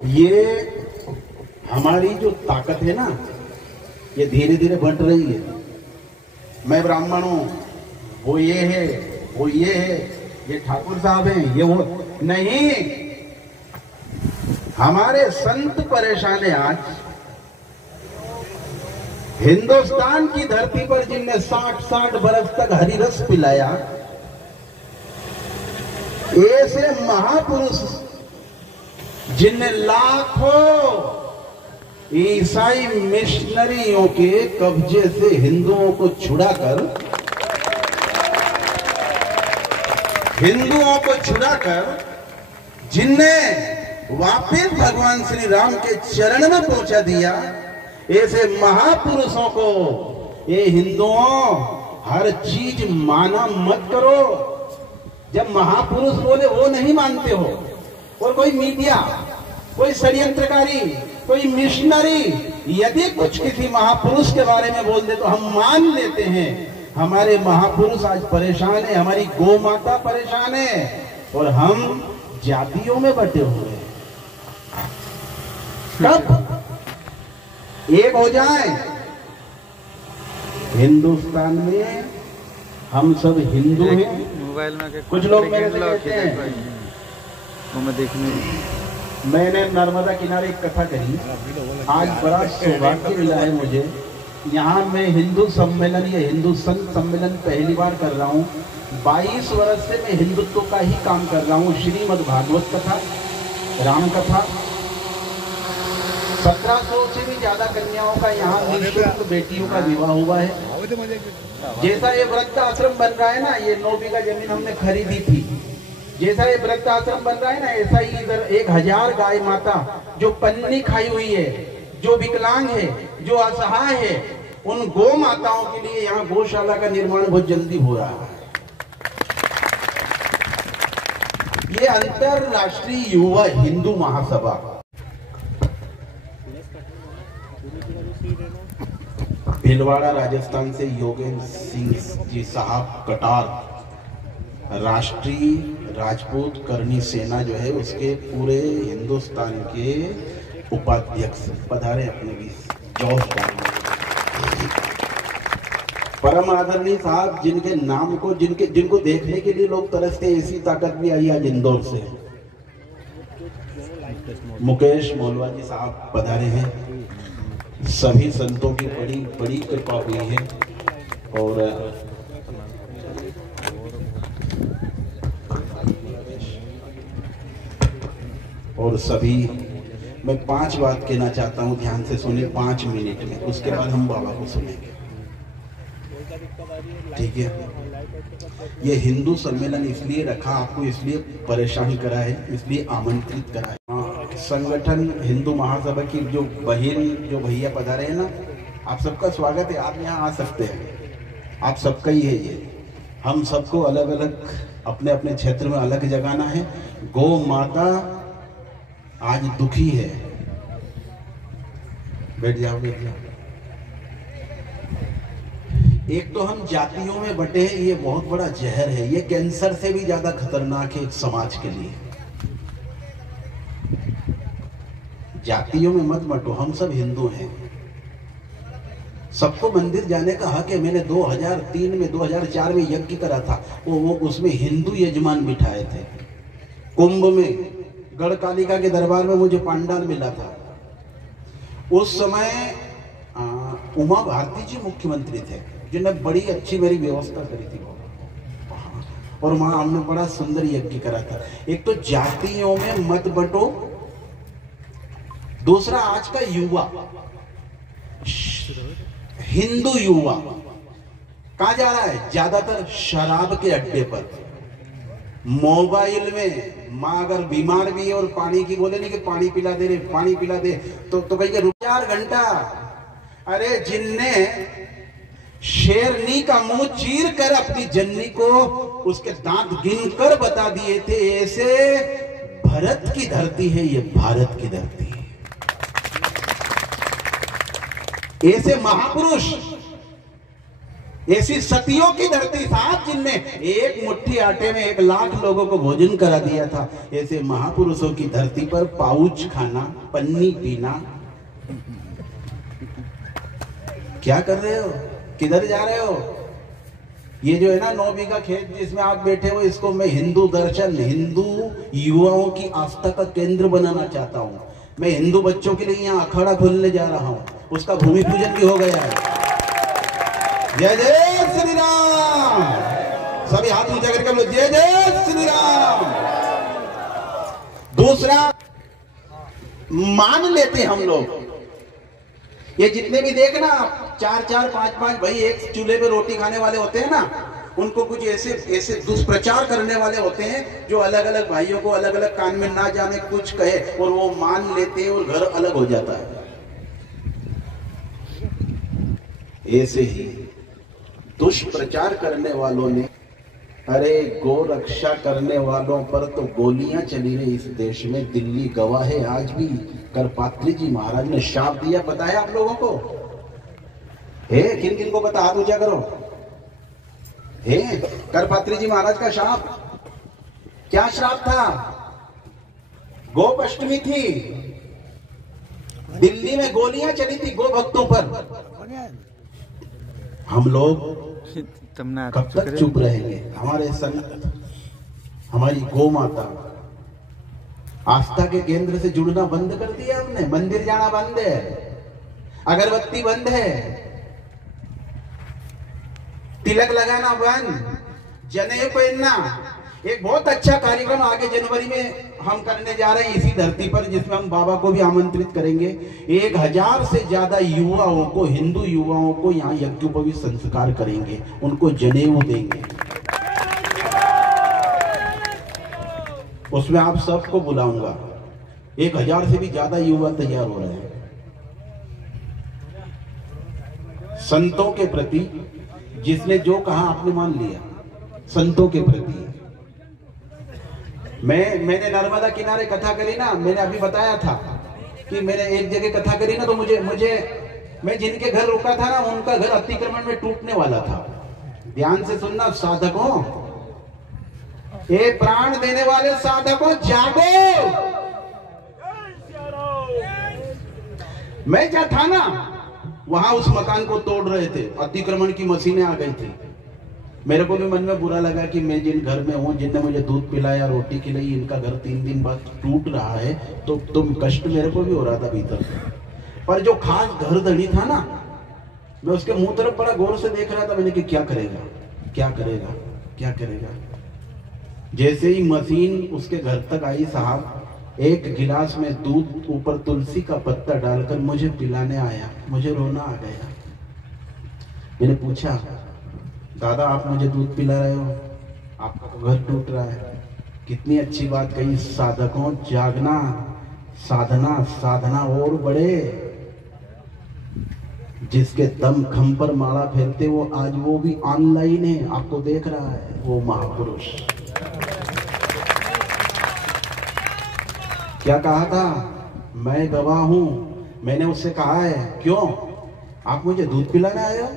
ये हमारी जो ताकत है ना, ये धीरे धीरे बढ़ रही है। मैं ब्राह्मण हूं, वो ये है, वो ये है, ये ठाकुर साहब हैं, ये वो नहीं। हमारे संत परेशान है आज। हिंदुस्तान की धरती पर जिनने 60-60 बरस तक हरिरस पिलाया, ऐसे महापुरुष जिनने लाखों ईसाई मिशनरियों के कब्जे से हिंदुओं को छुड़ाकर जिनने वापिस भगवान श्री राम के चरण में पहुंचा दिया, ऐसे महापुरुषों को ये हिंदुओं हर चीज माना मत करो। जब महापुरुष बोले वो नहीं मानते हो, और कोई मीडिया, कोई षड्यंत्रकारी, कोई मिशनरी यदि कुछ किसी महापुरुष के बारे में बोल दे तो हम मान लेते हैं। हमारे महापुरुष आज परेशान है, हमारी गौ माता परेशान है, और हम जातियों में बटे हुए हैं। कब एक हो जाए, हिंदुस्तान में हम सब हिंदू हैं। मोबाइल में कुछ लोग मेरे से कहते हैं, मैंने नर्मदा किनारे एक कथा कही, आज बड़ा सौभाग्य मिला है मुझे। यहाँ मैं हिंदू सम्मेलन या हिंदू संत सम्मेलन पहली बार कर रहा हूँ। 22 वर्ष से मैं हिंदुत्व का ही काम कर रहा हूँ। श्रीमद् भागवत कथा, राम कथा, 1700 से भी ज्यादा कन्याओं का यहाँ निःशुल्क बेटियों का विवाह हुआ है। जैसा ये वृद्ध आश्रम बन रहा है ना, ये 9 बीघा जमीन हमने खरीदी थी। जैसा ये वृद्ध आश्रम बन रहा है ना, ऐसा ही इधर 1000 गाय माता जो पन्नी खाई हुई है, जो विकलांग है, जो असहाय है, उन गौ माताओं के लिए यहाँ गौशाला का निर्माण बहुत जल्दी हो रहा है। ये अंतरराष्ट्रीय युवा हिंदू महासभा भीलवाड़ा राजस्थान से योगेंद्र सिंह जी साहब कटार, राष्ट्रीय राजपूत करनी सेना जो है उसके पूरे हिंदुस्तान के उपाध्यक्ष पधारे अपने बीच। जौहर परम आदरणीय साहब, जिनके नाम को जिनको देखने के लिए लोग तरसते, ऐसी ताकत भी आई आज इंदौर से। मुकेश मोलवा जी साहब पधारे हैं। सभी संतों की बड़ी बड़ी कृपा हुई है। और सभी, मैं 5 बात कहना चाहता हूं, ध्यान से सुनिए 5 मिनट में, उसके बाद हम बाबा को सुनेंगे, ठीक है। ये हिंदू सम्मेलन इसलिए रखा, आपको इसलिए परेशान करा है, इसलिए आमंत्रित करा है। संगठन हिंदू महासभा की जो बहन, जो भैया पधारे हैं ना, आप सबका स्वागत है। आप यहाँ आ सकते हैं, आप सबका ही है ये। हम सबको अलग अलग अपने अपने क्षेत्र में अलग जगाना है। गौ माता आज दुखी है। बैठ जाओ, बैठ जाओ। एक तो हम जातियों में बटे हैं, ये बहुत बड़ा जहर है। ये कैंसर से भी ज्यादा खतरनाक है एक समाज के लिए। जातियों में मत बटो, हम सब हिंदू हैं। सबको मंदिर जाने का हक है। मैंने 2003 में 2004 में यज्ञ करा था, वो उसमें हिंदू यजमान बिठाए थे। कुंभ में गढ़कालिका के दरबार में मुझे पंडाल मिला था। उस समय उमा भारती जी मुख्यमंत्री थे, जिन्होंने बड़ी अच्छी मेरी व्यवस्था करी थी, और वहां हमने बड़ा सुंदर यज्ञ करा था। एक तो जातियों में मत बटो, दूसरा आज का युवा, हिंदू युवा कहां जा रहा है? ज्यादातर शराब के अड्डे पर, मोबाइल में। माँ अगर बीमार भी है और पानी की बोले नहीं कि पानी पिला दे रे, पानी पिला दे, तो कहीं 4 घंटा। अरे जिनने शेरनी का मुंह चीर कर अपनी जननी को उसके दांत गिन कर बता दिए थे, ऐसे भारत की धरती है ये, भारत की धरती है। ऐसे महापुरुष ऐसी सतियों की धरती साहब जिनने एक मुट्ठी आटे में 1 लाख लोगों को भोजन करा दिया था, ऐसे महापुरुषों की धरती पर पाउच खाना, पन्नी पीना, क्या कर रहे हो? किधर जा रहे हो? ये जो है ना 9 बीघा खेत जिसमें आप बैठे हो, इसको मैं हिंदू दर्शन, हिंदू युवाओं की आस्था का केंद्र बनाना चाहता हूं। मैं हिंदू बच्चों के लिए यहाँ अखाड़ा खोलने जा रहा हूं, उसका भूमि पूजन भी हो गया है। जय जय श्री राम। सभी हाथ ऊंचा करके बोलो जय जय श्री राम। दूसरा, मान लेते हम लोग, ये जितने भी देखना 4-4, 5-5 भाई एक चूल्हे पे रोटी खाने वाले होते हैं ना, उनको कुछ ऐसे दुष्प्रचार करने वाले होते हैं जो अलग अलग भाइयों को अलग अलग कान में ना जाने कुछ कहे और वो मान लेते हैं और घर अलग हो जाता है। ऐसे ही दुष्प्रचार करने वालों ने, अरे गो रक्षा करने वालों पर तो गोलियां चली रही इस देश में। दिल्ली गवाह है आज भी। करपात्री जी महाराज ने शाप दिया, पता है आप लोगों को? है किन किन को पता? हाथ ऊंचा करो। है करपात्री जी महाराज का शाप? क्या श्राप था? गोपाष्टमी थी, दिल्ली में गोलियां चली थी गो भक्तों पर। हम लोग कब तक चुप रहेंगे? हमारे संत, हमारी गौ माता, आस्था के केंद्र से जुड़ना बंद कर दिया हमने। मंदिर जाना बंद है, अगरबत्ती बंद है, तिलक लगाना बंद, जनेऊ पहनना। एक बहुत अच्छा कार्यक्रम आगे जनवरी में हम करने जा रहे हैं इसी धरती पर, जिसमें हम बाबा को भी आमंत्रित करेंगे। 1000 से ज्यादा युवाओं को, हिंदू युवाओं को यहाँ यज्ञोपवीत संस्कार करेंगे, उनको जनेऊ देंगे। उसमें आप सबको बुलाऊंगा। 1000 से भी ज्यादा युवा तैयार हो रहे हैं। संतों के प्रति जिसने जो कहा आपने मान लिया। संतों के प्रति मैंने नर्मदा किनारे कथा करी ना, मैंने अभी बताया था कि मैंने एक जगह कथा करी ना, तो मुझे मैं जिनके घर रुका था ना, उनका घर अतिक्रमण में टूटने वाला था। ध्यान से सुनना साधकों, ये प्राण देने वाले साधकों, जागो। मैं क्या था ना, वहां उस मकान को तोड़ रहे थे, अतिक्रमण की मशीनें आ गई थी। मेरे को भी मन में बुरा लगा कि मैं जिन घर में हूँ, जिनने मुझे दूध पिलाया, रोटी खिलाई, इनका घर 3 दिन बाद टूट रहा है, तो तुम कष्ट मेरे को भी हो रहा था भीतर। पर जो खास घर धनी था ना, मैं उसके मुंह तरफ बड़ा गौर से देख रहा था। मैंने कि क्या करेगा, क्या करेगा, क्या करेगा। जैसे ही मशीन उसके घर तक आई साहब, एक गिलास में दूध ऊपर तुलसी का पत्ता डालकर मुझे पिलाने आया। मुझे रोना आ गया। मैंने पूछा, दादा आप मुझे दूध पिला रहे हो, आपका तो घर टूट रहा है। कितनी अच्छी बात कही। साधकों, जागना, साधना, साधना और बढ़े। जिसके दम खम पर माला फेरते वो आज वो भी ऑनलाइन है, आपको देख रहा है वो महापुरुष। क्या कहा था? मैं गवाह हूं। मैंने उससे कहा है, क्यों आप मुझे दूध पिलाने आए हो?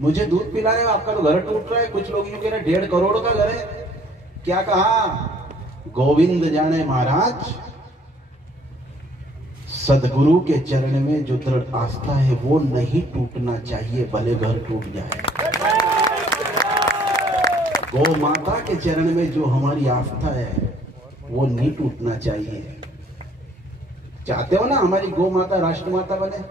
मुझे दूध पिला रहे हो? आपका तो घर टूट रहा है। कुछ लोग यूं कह रहे 1.5 करोड़ का घर है। क्या कहा? गोविंद जाने महाराज, सदगुरु के चरण में जो दृढ़ आस्था है वो नहीं टूटना चाहिए, भले घर टूट जाए। गौ माता के चरण में जो हमारी आस्था है वो नहीं टूटना चाहिए। चाहते हो ना हमारी गौ माता राष्ट्रमाता बने?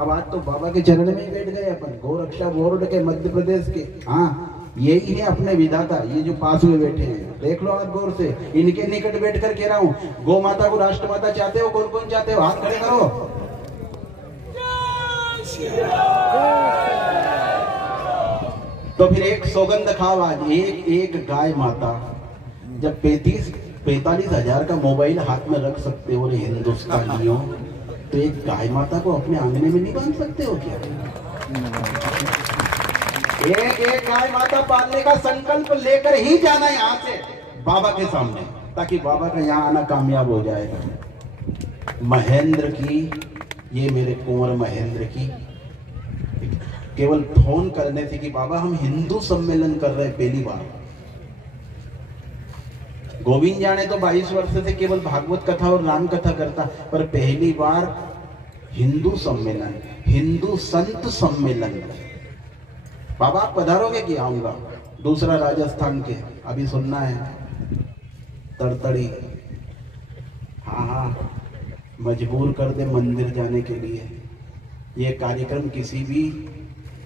अब आज तो बाबा के चरण में ही बैठ गए अपन, गौ रक्षा बोर्ड के मध्य प्रदेश के। हाँ, यही है अपने विधाता, ये जो पास हुए बैठे हैं, देख लो आप गौर से। इनके निकट बैठकर कह रहा हूँ, गौ माता को राष्ट्रमाता चाहते हो? कौन कौन चाहते हो? हाथ खड़े करो। तो फिर एक सौगंध खाओ आज। एक गाय माता जब 45 हजार का मोबाइल हाथ में रख सकते हो रे हिंदुस्तानियों, तो एक गाय माता को अपने आंगने में नहीं बांध सकते हो क्या? एक गाय माता पालने का संकल्प लेकर ही जाना यहाँ से बाबा के सामने, ताकि बाबा का यहाँ आना कामयाब हो जाएगा। महेंद्र की, ये मेरे कुंवर महेंद्र की केवल फोन करने से कि बाबा हम हिंदू सम्मेलन कर रहे हैं पहली बार। गोविंद जाने तो 22 वर्ष से केवल भागवत कथा और राम कथा करता, पर पहली बार हिंदू सम्मेलन, हिंदू संत सम्मेलन। बाबा आप पधारोगे कि आऊंगा? दूसरा राजस्थान के, अभी सुनना है तड़तड़ी। हाँ हाँ, मजबूर कर दे मंदिर जाने के लिए। ये कार्यक्रम किसी भी,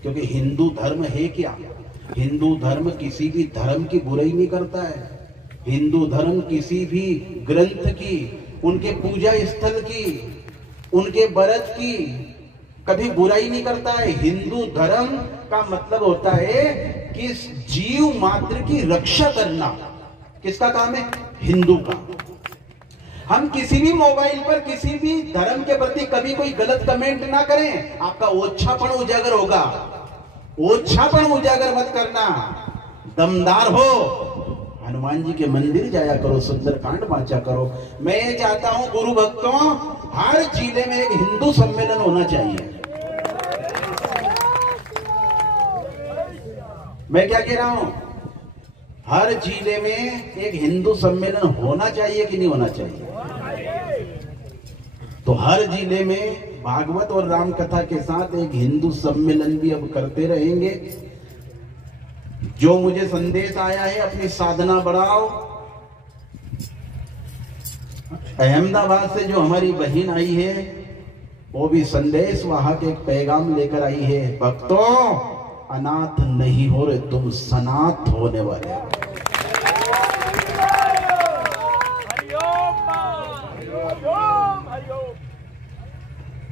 क्योंकि हिंदू धर्म है क्या? हिंदू धर्म किसी भी धर्म की बुराई नहीं करता है। हिंदू धर्म किसी भी ग्रंथ की, उनके पूजा स्थल की, उनके व्रत की कभी बुराई नहीं करता है। हिंदू धर्म का मतलब होता है कि जीव मात्र की रक्षा करना। किसका काम है? हिंदू का। हम किसी भी मोबाइल पर किसी भी धर्म के प्रति कभी कोई गलत कमेंट ना करें, आपका ओछापन उजागर होगा। ओछापन उजागर मत करना। दमदार हो, हनुमान जी के मंदिर जाया करो, सुंदरकांड वाचा करो। मैं ये चाहता हूं गुरु भक्तों, हर जिले में एक हिंदू सम्मेलन होना चाहिए। मैं क्या कह रहा हूं? हर जिले में एक हिंदू सम्मेलन होना चाहिए कि नहीं होना चाहिए? तो हर जिले में भागवत और राम कथा के साथ एक हिंदू सम्मेलन भी अब करते रहेंगे। जो मुझे संदेश आया है, अपनी साधना बढ़ाओ। अहमदाबाद से जो हमारी बहन आई है, वो भी संदेश वहां के एक पैगाम लेकर आई है। भक्तों, अनाथ नहीं हो रहे तुम, सनाथ होने वाले हो।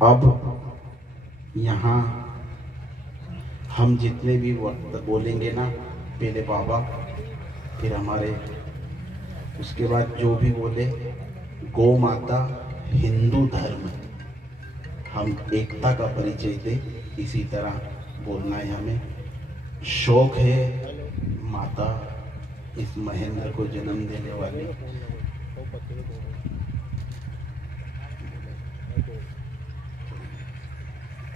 अब यहाँ हम जितने भी वक्त बोलेंगे ना, पहले बाबा, फिर हमारे, उसके बाद जो भी बोले, गौ माता, हिंदू धर्म, हम एकता का परिचय दे, इसी तरह बोलना है हमें। शौक है माता इस महेंद्र को जन्म देने वाली।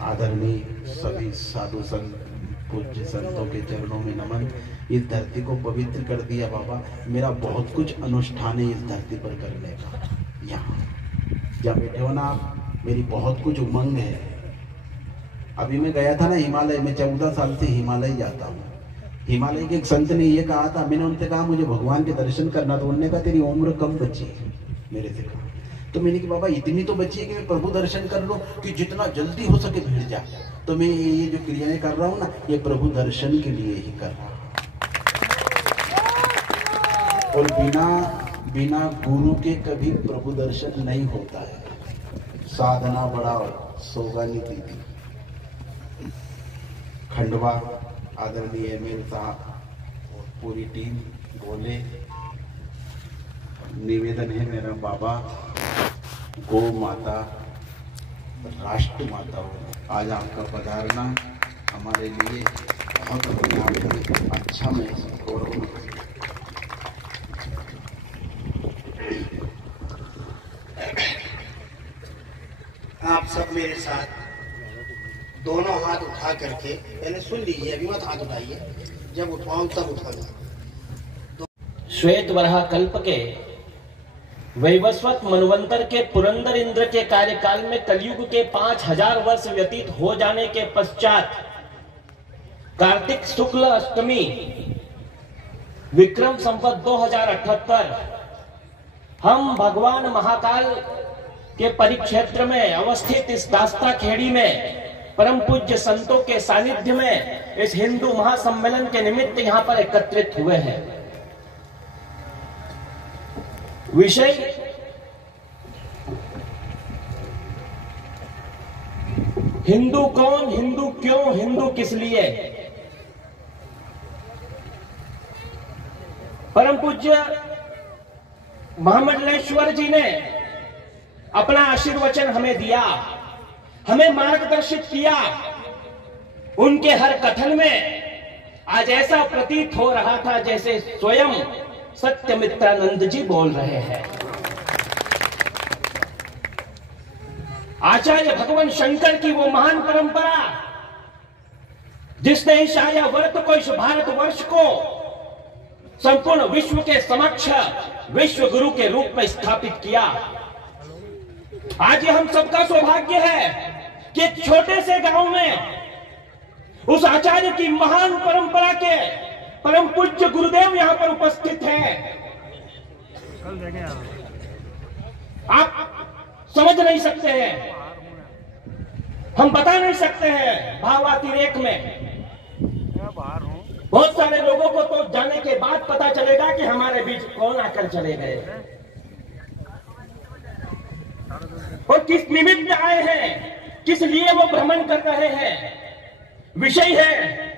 आदरणीय सभी साधु संत, पूज्य संतों के चरणों में नमन। इस धरती को पवित्र कर दिया बाबा। मेरा बहुत कुछ अनुष्ठान है इस धरती पर करने का। यहाँ जब बैठे हो ना आप, मेरी बहुत कुछ उमंग है। अभी मैं गया था ना हिमालय में, 14 साल से हिमालय जाता हूँ। हिमालय के एक संत ने ये कहा था, मैंने उनसे कहा मुझे भगवान के दर्शन करना, तो उन्होंने कहा तेरी उम्र कम बची है। मेरे से कहा, तो मैंने कहा बाबा इतनी तो बची है कि मैं प्रभु दर्शन कर लूं, कि जितना जल्दी हो सके भिड़ जा। तो मैं ये जो क्रियाएं कर रहा हूँ ना, ये प्रभु दर्शन के लिए ही कर रहा हूँ। और बिना गुरु के कभी प्रभु दर्शन नहीं होता है। साधना बढ़ाओ, सोगानी दीदी खंडवा, आदरणीय एमएल साहब और पूरी टीम बोले, निवेदन है मेरा बाबा, गौ माता राष्ट्र माता हो, आज आपका पधारना हमारे लिए बहुत अच्छा महसूस हो रहा है। आप सब मेरे साथ दोनों हाथ उठा करके पहले सुन लीजिए, अभी मत हाथ उठाइए, जब उठवाऊं तब उठाना। श्वेत वराह कल्प के वैवस्वत मनवंतर के पुरंदर इंद्र के कार्यकाल में कलयुग के 5000 वर्ष व्यतीत हो जाने के पश्चात कार्तिक शुक्ल अष्टमी विक्रम संवत 2078 हम भगवान महाकाल के परिक्षेत्र में अवस्थित इस दास्ता खेड़ी में परम पूज्य संतों के सानिध्य में इस हिंदू महासम्मेलन के निमित्त यहां पर एकत्रित हुए हैं। विषय हिंदू कौन, हिंदू क्यों, हिंदू किस लिए। परम पूज्य महामंडलेश्वर जी ने अपना आशीर्वचन हमें दिया, हमें मार्गदर्शित किया। उनके हर कथन में आज ऐसा प्रतीत हो रहा था जैसे स्वयं सत्यमित्रानंद जी बोल रहे हैं। आचार्य भगवान शंकर की वो महान परंपरा जिसने इस आर्यावर्त को, इस भारतवर्ष को संपूर्ण विश्व के समक्ष विश्व गुरु के रूप में स्थापित किया। आज ये हम सबका सौभाग्य है कि एक छोटे से गांव में उस आचार्य की महान परंपरा के परम पूज्य गुरुदेव यहां पर उपस्थित हैं। आप समझ नहीं सकते हैं, हम बता नहीं सकते हैं। भावातिरेक में बहुत सारे लोगों को तो जाने के बाद पता चलेगा कि हमारे बीच कौन आकर चले गए और किस निमित्त आए हैं, किस लिए वो भ्रमण कर रहे हैं। विषय है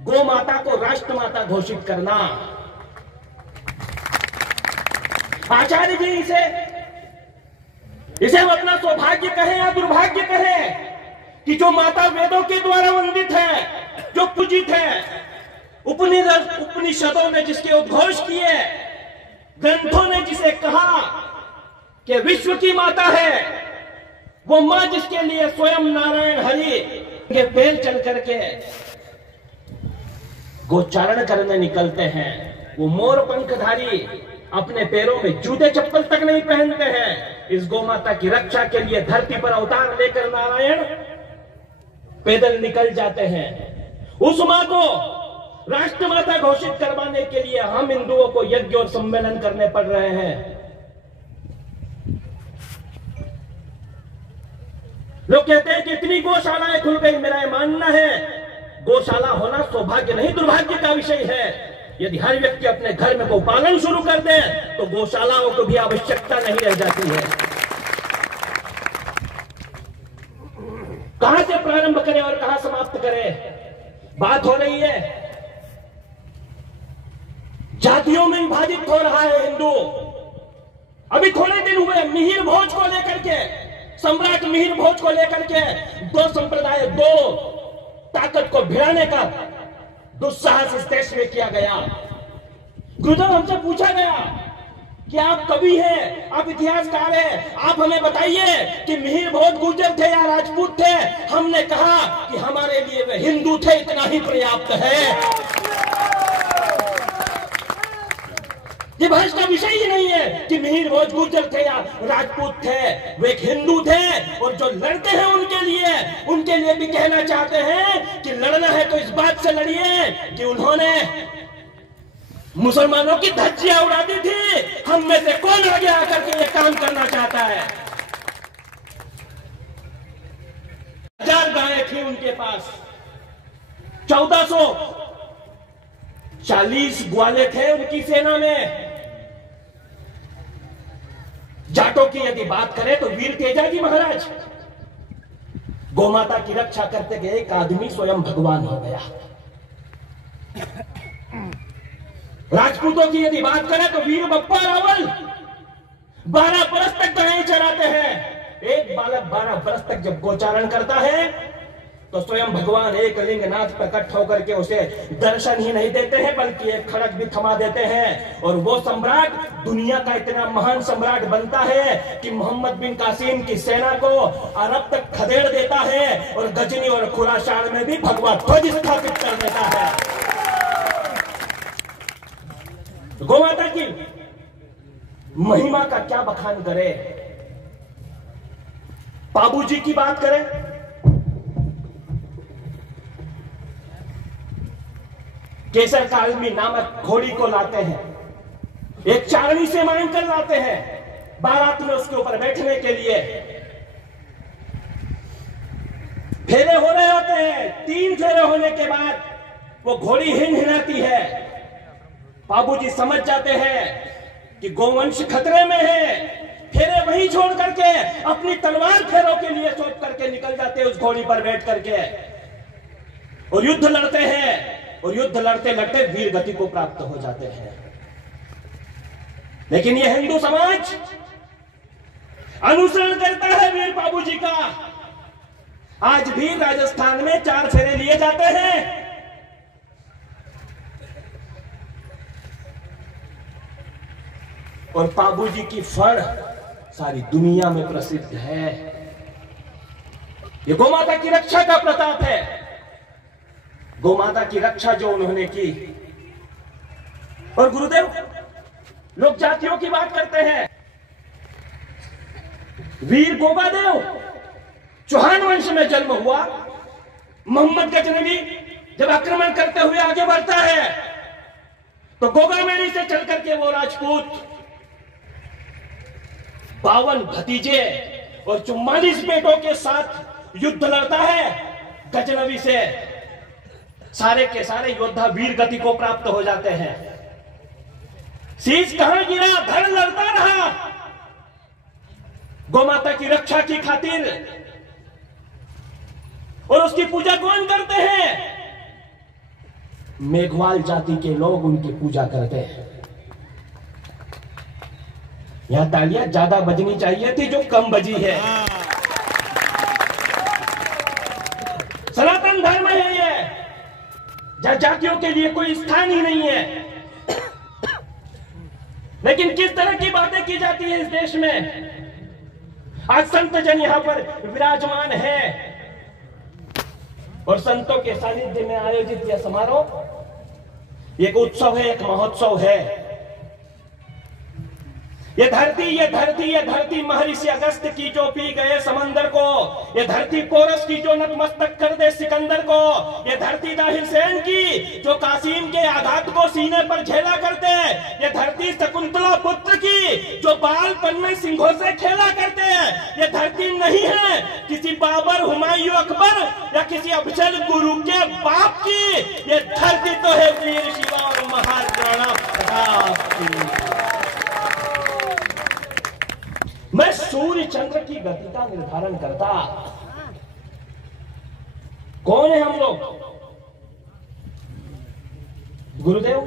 गौ माता को राष्ट्रमाता घोषित करना। आचार्य जी इसे हम अपना सौभाग्य कहें या दुर्भाग्य कहें कि जो माता वेदों के द्वारा वंदित है, जो पूजित है, उपनिषदों ने जिसके उद्घोष किए, ग्रंथों ने जिसे कहा कि विश्व की माता है, वो मां जिसके लिए स्वयं नारायण हरि के पैर चल करके गोचारण करने निकलते हैं। वो मोर पंखधारी अपने पैरों में जूते चप्पल तक नहीं पहनते हैं। इस गौ माता की रक्षा के लिए धरती पर अवतार लेकर नारायण पैदल निकल जाते हैं। उस मां को राष्ट्रमाता घोषित करवाने के लिए हम हिंदुओं को यज्ञ और सम्मेलन करने पड़ रहे हैं। लोग कहते हैं कि इतनी गौशालाएं खुल गई। मेरा यह मानना है गौशाला होना सौभाग्य नहीं दुर्भाग्य का विषय है। यदि हर व्यक्ति अपने घर में गौपालन शुरू कर दे तो गौशालाओं को भी आवश्यकता नहीं रह जाती है। कहां से प्रारंभ करें और कहां समाप्त करें? बात हो रही है जातियों में विभाजित हो रहा है हिंदू। अभी थोड़े दिन हुए मिहिर भोज को लेकर के, सम्राट मिहिर भोज को लेकर के दो संप्रदाय, दो ताकत को भिड़ाने का दुस्साहस इस देश में किया गया। गुरुदेव हमसे पूछा गया कि आप कवि हैं, आप इतिहासकार हैं, आप हमें बताइए कि मिहिर भोज गुर्जर थे या राजपूत थे। हमने कहा कि हमारे लिए वे हिंदू थे, इतना ही पर्याप्त है। ये बहस का विषय ही नहीं है कि मिहिर भोज गुर्जर थे या राजपूत थे, वे एक हिंदू थे। और जो लड़ते हैं उनके लिए भी कहना चाहते हैं कि लड़ना है तो इस बात से लड़िए कि उन्होंने मुसलमानों की धज्जियां उड़ा दी थी। हम में से कौन आगे आकर के ये काम करना चाहता है? 1000 गायें थी उनके पास, 1440 ग्वाले थे उनकी सेना में। जाटों की यदि बात करें तो वीर तेजाजी महाराज गौमाता की रक्षा करते गए एक आदमी स्वयं भगवान हो गया। राजपूतों की यदि बात करें तो वीर बप्पा रावल 12 बरस तक गायें चराते हैं। एक बालक 12 बरस तक जब गोचारण करता है तो स्वयं भगवान एक लिंगनाथ प्रकट होकर के उसे दर्शन ही नहीं देते हैं बल्कि एक खड़ग भी थमा देते हैं। और वो सम्राट दुनिया का इतना महान सम्राट बनता है कि मोहम्मद बिन कासिम की सेना को अरब तक खदेड़ देता है और गजनी और खुरासान में भी भगवा ध्वज स्थापित कर देता है। गौमाता की महिमा का क्या बखान करे। बाबूजी की बात करें, केसर कालमी नामक घोड़ी को लाते हैं, एक चारणी से मांग कर लाते हैं बारात में उसके ऊपर बैठने के लिए। फेरे हो रहे होते हैं, 3 फेरे होने के बाद वो घोड़ी हिनहिनाती है। बाबूजी समझ जाते हैं कि गोवंश खतरे में है। फेरे वहीं छोड़ करके अपनी तलवार फेरों के लिए सौंप करके निकल जाते हैं उस घोड़ी पर बैठ करके और युद्ध लड़ते हैं। और युद्ध लड़ते लड़ते वीर गति को प्राप्त हो जाते हैं। लेकिन यह हिंदू समाज अनुसरण करता है वीर बाबूजी का। आज भी राजस्थान में 4 फेरे लिए जाते हैं। और बाबूजी की फड़ सारी दुनिया में प्रसिद्ध है। यह गौमाता की रक्षा का प्रताप है। गोमाता की रक्षा जो उन्होंने की। और गुरुदेव, लोग जातियों की बात करते हैं। वीर गोगादेव चौहान वंश में जन्म हुआ। मोहम्मद गजनवी जब आक्रमण करते हुए आगे बढ़ता है तो गोगामेड़ी से चल करके वो राजपूत 52 भतीजे और 44 बेटों के साथ युद्ध लड़ता है गजनवी से। सारे के सारे योद्धा वीर गति को प्राप्त हो जाते हैं। शीश कहां गिरा, धड़ लड़ता रहा गोमाता की रक्षा की खातिर। और उसकी पूजा कौन करते हैं? मेघवाल जाति के लोग उनकी पूजा करते हैं। यहां तालियां ज्यादा बजनी चाहिए थी, जो कम बजी है। सनातन धर्म है ये, जहां जातियों के लिए कोई स्थान ही नहीं है। लेकिन किस तरह की बातें की जाती है इस देश में। आज संत जन यहां पर विराजमान है और संतों के सानिध्य में आयोजित यह समारोह एक उत्सव है, एक महोत्सव है। ये धरती महर्षि अगस्त की जो पी गए समंदर को, ये धरती पोरस की जो नतमस्तक कर दे सिकंदर को, ये धरती दाहिर सेन की जो कासिम के आघात को सीने पर झेला करते, ये धरती शकुंतला पुत्र की जो बालपन में सिंहों से खेला करते, ये धरती नहीं है किसी बाबर, हुमायूं, अकबर या किसी अफजल गुरु के बाप की। ये धरती तो है वीर शिवा और महाराणा प्रताप की। मैं सूर्य चंद्र की गति का निर्धारण करता। कौन है हम लोग? गुरुदेव,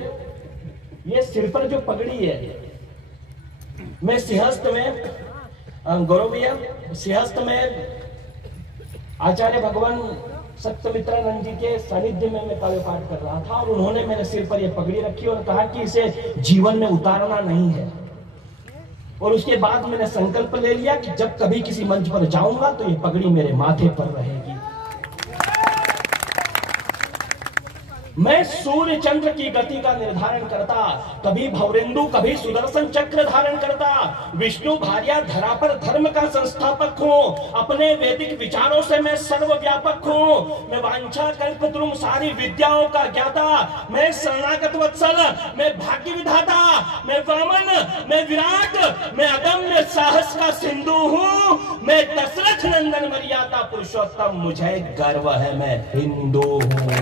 ये सिर पर जो पगड़ी है, मैं सिंहस्थ में गौरव भैया, सिंहस्थ में आचार्य भगवान सत्यमित्रानंद जी के सानिध्य में मैं काव्य पाठ कर रहा था और उन्होंने मेरे सिर पर यह पगड़ी रखी और कहा कि इसे जीवन में उतारना नहीं है। और उसके बाद मैंने संकल्प ले लिया कि जब कभी किसी मंच पर जाऊंगा तो ये पगड़ी मेरे माथे पर रहेगी। मैं सूर्य चंद्र की गति का निर्धारण करता, कभी भवरेंदु कभी सुदर्शन चक्र धारण करता। विष्णु भार्या धरा पर धर्म का संस्थापक हूँ, अपने वैदिक विचारों से मैं सर्वव्यापक हूँ। मैं वांछा कल्पद्रुम सारी विद्याओं का ज्ञाता, मैं शरणागत वत्सल, मैं भाग्य विधाता, मैं वामन, मैं विराट, मैं अदम्य साहस का सिंधु हूँ, मैं दशरथ नंदन मर्यादा पुरुषोत्तम, मुझे गर्व है मैं हिंदू हूँ।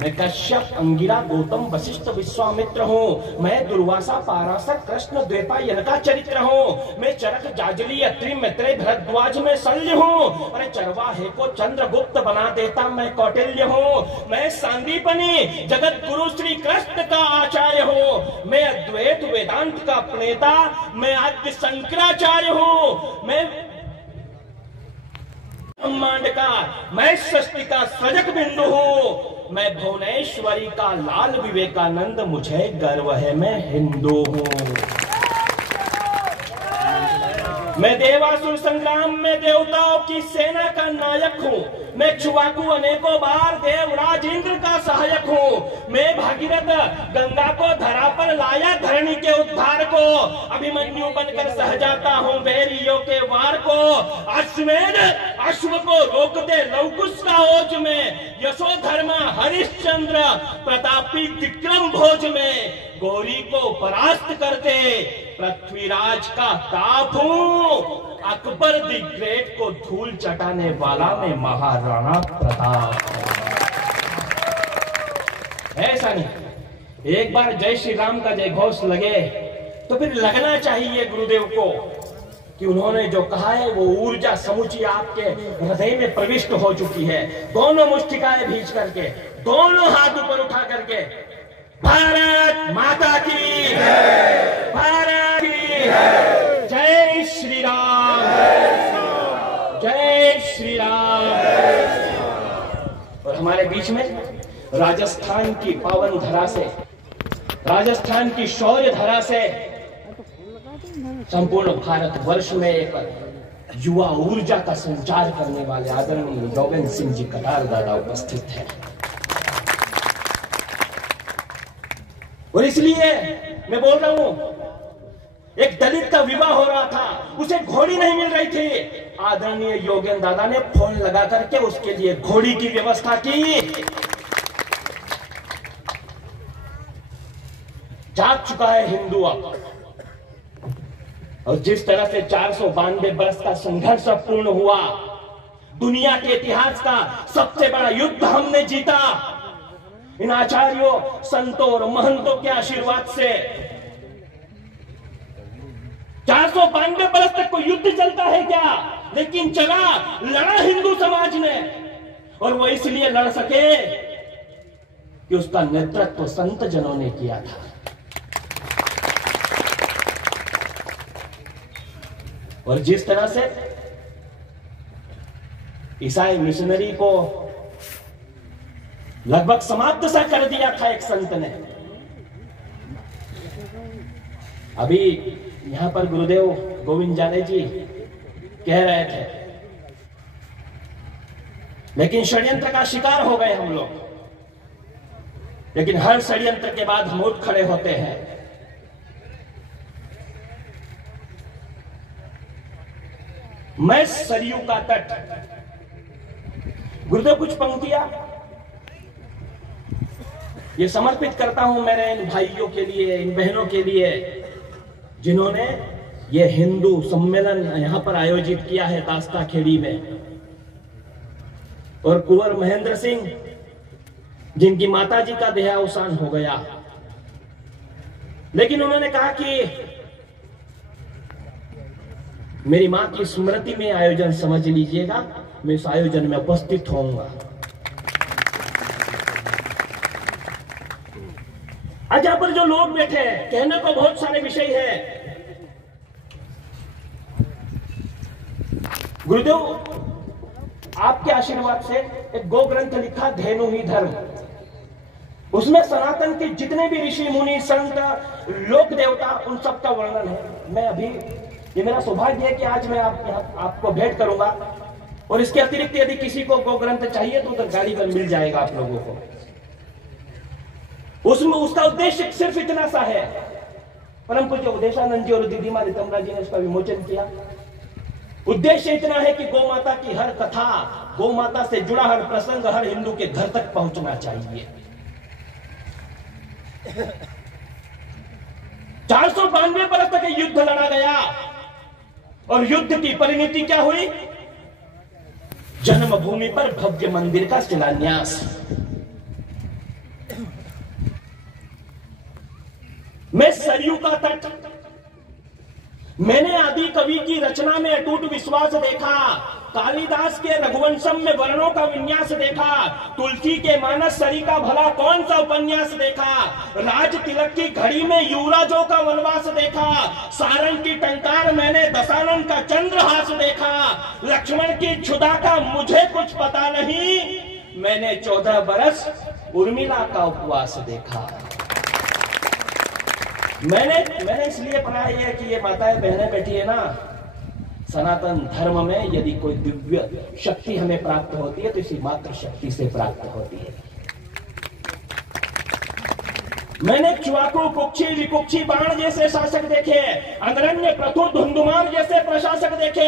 मैं कश्यप, अंगिरा, गौतम, वशिष्ठ, विश्वामित्र हूँ। मैं दुर्वासा, पाराशर, कृष्ण, द्वैता, यनका चरित्र हूँ। मैं चरक, जाजली, अत्रि, मैत्रेय, भरद्वाज में शल्य हूँ। अरे चरवाहे को चंद्रगुप्त बना देता मैं कौटिल्य हूँ। मैं सांदीपनी, जगत गुरु श्री कृष्ण का आचार्य हूँ। मैं अद्वैत वेदांत का प्रणेता, मैं आद्य शंकराचार्य हूँ। मैं ब्रह्मांड का, मैं सृष्टि का सजग बिंदु हूँ। मैं भुवनेश्वरी का लाल विवेकानंद, मुझे गर्व है मैं हिंदू हूँ। मैं देवासुर संग्राम में देवताओं की सेना का नायक हूँ। मैं छुआकू अनेकों बार देवराज इंद्र का सहायक हूँ। मैं भागीरथ गंगा को धरा पर लाया धरणी के उद्धार को। अभिमन्यु बनकर सह जाता हूँ वैरियों के वार को। अश्वमेध अश्व को रोक दे लवकुश का ओज में। यशोधर्मा हरिश्चंद्र प्रतापी विक्रम भोज में। गौरी को परास्त कर दे पृथ्वीराज का ताप हूँ। अकबर द ग्रेट को धूल चटाने वाला मैं महाराणा प्रताप। ऐसा नहीं, एक बार जय श्री राम का जय घोष लगे तो फिर लगना चाहिए गुरुदेव को कि उन्होंने जो कहा है वो ऊर्जा समूची आपके हृदय में प्रविष्ट हो चुकी है। दोनों मुष्टिकाएं भींच करके, दोनों हाथ ऊपर उठा करके, भारत माता की, भारत की जय श्री राम, जय श्री राम। और हमारे बीच में राजस्थान की पावन धरा से, राजस्थान की शौर्य धरा से संपूर्ण भारत वर्ष में एक युवा ऊर्जा का संचार करने वाले आदरणीय योगेंद्र सिंह जी कटार दादा उपस्थित हैं। और इसलिए मैं बोल रहा हूं, एक दलित का विवाह हो रहा था, उसे घोड़ी नहीं मिल रही थी, आदरणीय योगेंद्र दादा ने फोन लगा करके उसके लिए घोड़ी की व्यवस्था की। जाग चुका है हिंदू अब। और जिस तरह से 492 वर्ष का संघर्ष पूर्ण हुआ, दुनिया के इतिहास का सबसे बड़ा युद्ध हमने जीता इन आचार्यों, संतों और महंतों के आशीर्वाद से। 492 वर्ष तक कोई युद्ध चलता है क्या? लेकिन चला, लड़ा हिंदू समाज ने। और वो इसलिए लड़ सके कि उसका नेतृत्व संत जनों ने किया था। और जिस तरह से ईसाई मिशनरी को लगभग समाप्त सा कर दिया था एक संत ने। अभी यहां पर गुरुदेव गोविंद जाने जी कह रहे थे, लेकिन षड्यंत्र का शिकार हो गए हम लोग। लेकिन हर षड्यंत्र के बाद हम उठ खड़े होते हैं। मैं सरयू का तट, गुरुदेव कुछ पंक्तियां ये समर्पित करता हूं मेरे इन भाइयों के लिए, इन बहनों के लिए, जिन्होंने ये हिंदू सम्मेलन यहां पर आयोजित किया है दास्ता खेड़ी में। और कुंवर महेंद्र सिंह, जिनकी माताजी का देहावसान हो गया, लेकिन उन्होंने कहा कि मेरी मां की स्मृति में आयोजन समझ लीजिएगा, मैं इस आयोजन में उपस्थित होऊंगा। आज यहां पर जो लोग बैठे हैं, कहने को बहुत सारे विषय है। गुरुदेव आपके आशीर्वाद से एक गो ग्रंथ लिखा, धेनु ही धर्म। उसमें सनातन के जितने भी ऋषि मुनि संत लोक देवता उन सबका वर्णन है। मैं अभी, ये मेरा सौभाग्य है कि आज मैं आपको भेंट करूंगा। और इसके अतिरिक्त यदि किसी को गो ग्रंथ चाहिए तो गाड़ी पर मिल जाएगा आप लोगों को। उसमें उसका उद्देश्य सिर्फ इतना सा है। परम पूज्य उदेशानंद जी और दीदी माँ रितमरा जी ने इसका विमोचन किया। उद्देश्य इतना है कि गौ माता की हर कथा, गौ माता से जुड़ा हर प्रसंग हर हिंदू के घर तक पहुंचना चाहिए। 492 वर्ष तक युद्ध लड़ा गया और युद्ध की परिणति क्या हुई? जन्मभूमि पर भव्य मंदिर का शिलान्यास। मैं सरयू का तट, मैंने आदि कवि की रचना में अटूट विश्वास देखा, कालिदास के रघुवंशम में वर्णों का विन्यास देखा, तुलसी के मानस सरी का भला कौन सा उपन्यास देखा, राज तिलक की घड़ी में युवराजों का वनवास देखा, सारंग की टंकार मैंने दशानन का चंद्रहास देखा, लक्ष्मण की क्षुधा का मुझे कुछ पता नहीं, मैंने 14 बरस उर्मिला का उपवास देखा। मैंने इसलिए पढ़ा है कि ये माताएं बहनें बैठी है ना, सनातन धर्म में यदि कोई दिव्य शक्ति हमें प्राप्त होती है तो इसी मात्र शक्ति से प्राप्त होती है। मैंने च्वाको कुक्षी विकुक्षी बाण जैसे शासक देखे, अग्रण्य प्रथु धुंधुमार जैसे प्रशासक देखे,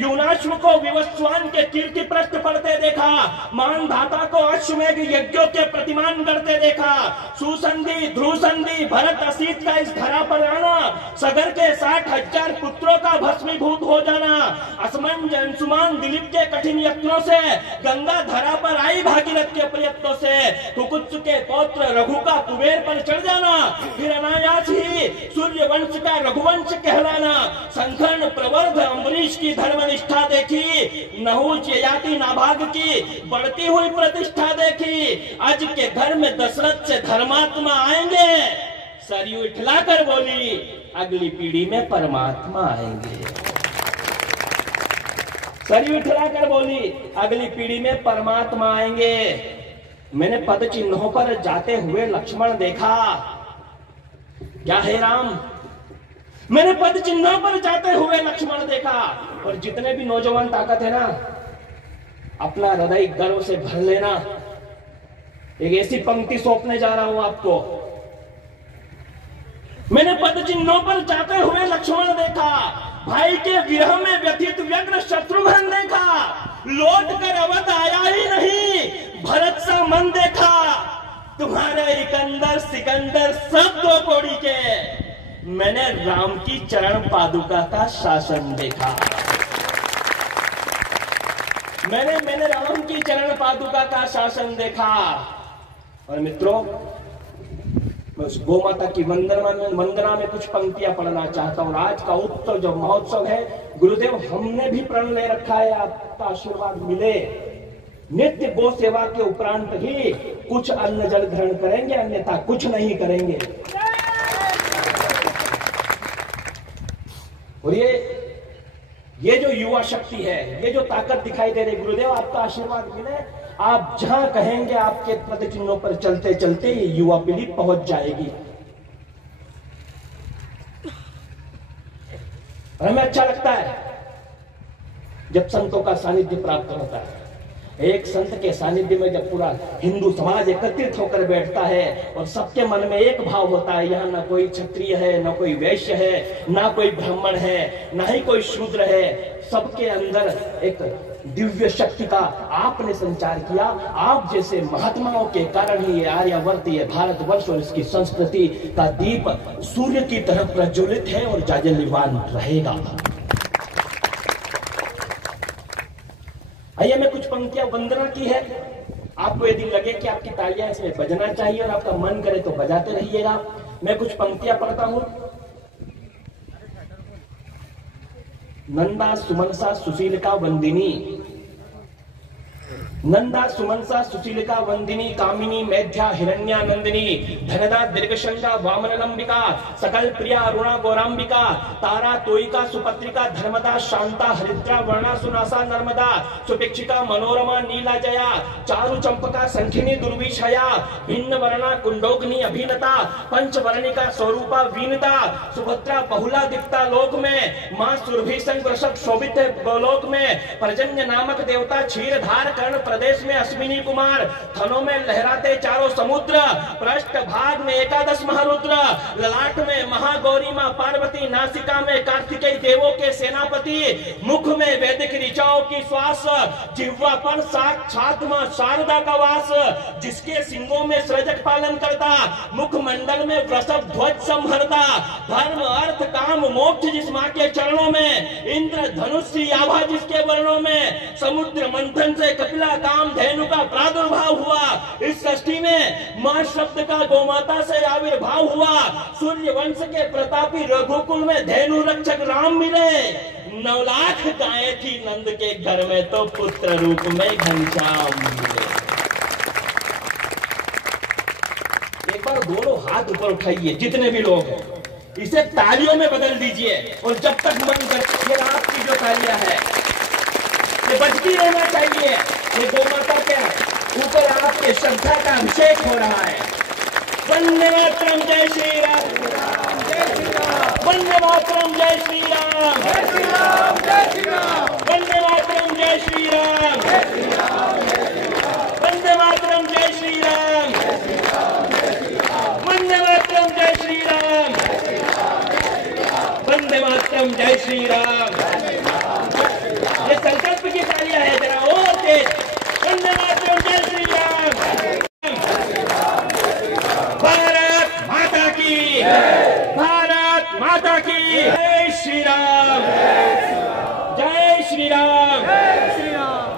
यूनाश्व को विवस्वान के कीर्ति प्रश्न पढ़ते देखा, मानधाता को अश्वमेघ यज्ञों के प्रतिमान करते देखा, सुसंधि ध्रुवसंधि भरत असीत का इस धरा पर आना, सगर के 60,000 पुत्रों का भस्मीभूत हो जाना, असमंज अंशुमान दिलीप के कठिन यत्नों से गंगा धरा पर आई भागीरथ के प्रयत्नों से, कुकुत्स के पौत्र रघु का कुबेर पर चढ़ जाना, फिर अनायास ही सूर्य वंश का रघुवंश कहलाना, संखंड प्रवर्ध अम्बरीश की धर्मनिष्ठा देखी, नहुष ययाति नाभाग की बढ़ती हुई प्रतिष्ठा देखी, आज के घर में दशरथ से धर्मात्मा आएंगे, सरयू इठलाकर बोली अगली पीढ़ी में परमात्मा आएंगे। सरयू इठलाकर बोली अगली पीढ़ी में परमात्मा आएंगे। मैंने पद चिन्हों पर जाते हुए लक्ष्मण देखा, क्या है राम, मैंने पद चिन्हों पर जाते हुए लक्ष्मण देखा। और जितने भी नौजवान ताकत है ना, अपना हृदय गर्व से भर लेना। एक ऐसी पंक्ति सौंपने जा रहा हूं आपको। मैंने पद चिन्हों पर जाते हुए लक्ष्मण देखा, भाई के विरह में व्यथित व्यग्र शत्रुघ्न देखा, लौट कर अवध आया ही नहीं भरत सा मन देखा, तुम्हारे इकंदर सिकंदर सब दो कोड़ी के, मैंने राम की चरण पादुका का शासन देखा। मैंने राम की चरण पादुका का शासन देखा। और मित्रों, मैं उस गौ माता की वंदना में कुछ पंक्तियां पढ़ना चाहता हूं। आज का उत्सव जो महोत्सव है, गुरुदेव हमने भी प्रण ले रखा है आपका आशीर्वाद मिले। नित्य गौ सेवा के उपरांत ही कुछ अन्न जल ग्रहण करेंगे, अन्यथा कुछ नहीं करेंगे। और ये जो युवा शक्ति है, ये जो ताकत दिखाई दे रही, गुरुदेव आपका आशीर्वाद मिले, आप जहां कहेंगे आपके पद चिन्हों पर चलते चलते ये युवा पीढ़ी पहुंच जाएगी। हमें अच्छा लगता है जब संतों का सानिध्य प्राप्त होता है। एक संत के सानिध्य में जब पूरा हिंदू समाज एकत्रित होकर बैठता है और सबके मन में एक भाव होता है, यहाँ ना कोई क्षत्रिय है, ना कोई वैश्य है, ना कोई ब्राह्मण है, ना ही कोई शूद्र है, सबके अंदर एक दिव्य शक्ति का आपने संचार किया। आप जैसे महात्माओं के कारण ही ये आर्यावर्त, ये भारतवर्ष और इसकी संस्कृति का दीप सूर्य की तरह प्रज्वलित है और जाज्वल्यमान रहेगा। आइए, मैं कुछ पंक्तियां वंदना की है। आपको यदि लगे कि आपकी तालियां इसमें बजना चाहिए और आपका मन करे तो बजाते रहिएगा। मैं कुछ पंक्तियां पढ़ता हूं। नंदा सुमनसा सुशीलिका वंदिनी, नंदा सुमनसा सुशीलिका वंदिनी, कामिनी मेध्या हिरण्या नंदिनी, धनदा दीर्घशंका वामनलंबिका, सकल प्रिया अरुणा गौरांबिका, तारा तोयिका सुपत्रिका, धर्मदा शांता हरिद्रा वर्णा सुनासा नर्मदा, सुपिक्षिका मनोरमा नीला जया, चारु चंपका संखिनी दुर्विषया, भिन्न वर्णा कुंडोग्नि अभिनता, पंचवर्णिका स्वरूपा वीनता, सुभद्रा बहुला दिखता लोक में, मां सुरभि संग वृषभ शोभित गोलोक में, पर्जन्य नामक देवता क्षीरधार कर्ण प्रदेश में अश्विनी कुमार, थनों में लहराते चारों समुद्र, पृष्ठ भाग में एकादश महारुद्र, ललाट में महागौरी मां पार्वती, नासिका में कार्तिकेय देवों के सेनापति, मुख में वैदिक ऋचाओं की श्वास, जिह्वा पर साक्षात मां शारदा का वास, जिसके सिंगों में सृजक पालन करता, मुख मंडल में वृषभ ध्वज संहरता, धर्म अर्थ काम मोक्ष जिस मां के चरणों में, इंद्र धनुष आभा जिसके वर्णों में, समुद्र मंथन से कपिला काम धेनु का प्रादुर्भाव हुआ। इस सृष्टि में मां शब्द का गोमाता से आविर्भाव हुआ। सूर्य वंश के प्रतापी रघुकुल में धेनु रक्षक राम मिले। 9 लाख गायें थी नंद के घर में, तो पुत्र रूप में घनश्याम मिले। एक बार दोनों हाथ ऊपर उठाइए, जितने भी लोग हैं, इसे तालियों में बदल दीजिए। और जब तक मन करती है, आपकी जो तालियां है ये बजती रहना चाहिए। ये गौ माता के ऊपर आपके श्रद्धा का अभिषेक हो रहा है। वंदे मातरम, जय श्री राम, वंदे मातरम, जय श्री राम, वंदे मातरम, जय श्री राम, वंदे मातरम, जय श्री राम, वंदे मातरम, जय श्री राम, वंदे मातरम, जय श्री राम। ये संकल्प की तालियां है, जरा और तेज। वंदे मातरम, जय श्री राम। भारत माता की, भारत माता की जय श्री राम, जय श्री राम।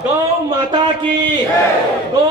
गौ माता की, गौ